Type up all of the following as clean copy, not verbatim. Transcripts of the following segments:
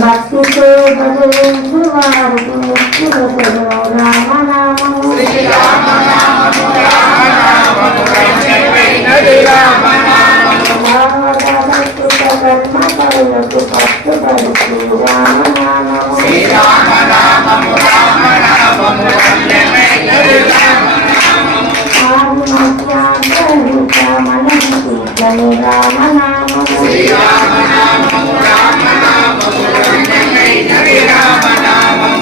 భక్తితో భజించు వారికి రామనామము శ్రీరామనామము రామనామము రమ్యమైనది రామనామము భక్తుల కర్మ పరులకు పట్టుబడుచు రామనామము శ్రీరామనామము రామనామము రమ్యమైనది రామనామము ఆది మధ్యాంతరిత మనసు రామనామము శ్రీరామనామము రామనామము రమ్యమైనది రామనామము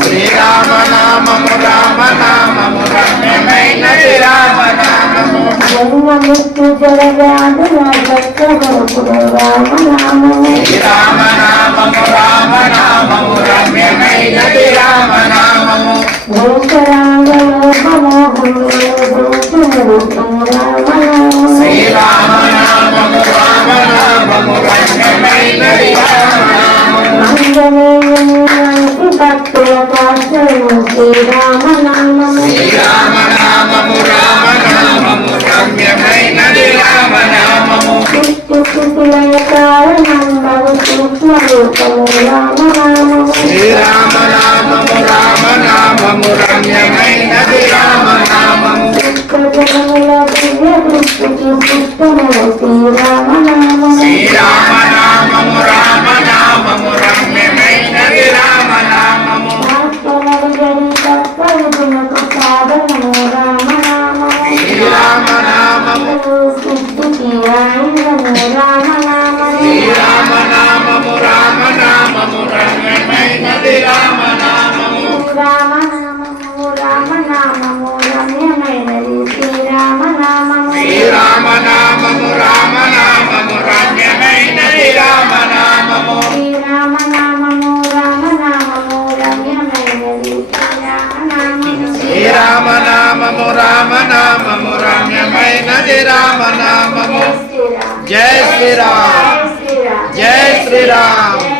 శ్రీరామనామము రామనామము రమ్యమైనది రామనామము జన్మ మృత్యు జలవ్యాధుల భక్తులకు రామనామము శ్రీరామనామము రామనామము రమ్యమైనది రామనామము శ్రీరామనామము రామనామము రమ్యమైనది రామనామము శ్రీరామనామము రామనామము రమ్యమైనది రామనామము శ్రీరామనామము రామనామము రమ్యమైనది రామనామము శ్రీరామనామము రామనామము రమ్యమైనది రామనామము శ్రీరామనామము శ్రీరామనామము రామనామము రమ్యమైనది రామనామము రామనామము రమ్యమైనది శ్రీరామనామము శ్రీరామనామము రామనామము రమ్యమైనది రామనామము శ్రీరామనామము రామనామము రమ్యమైనది శ్రీరామనామము శ్రీరామనామము రామనామము రమ్యమైనది రామనామము జై శ్రీరామ్ జై శ్రీరామ్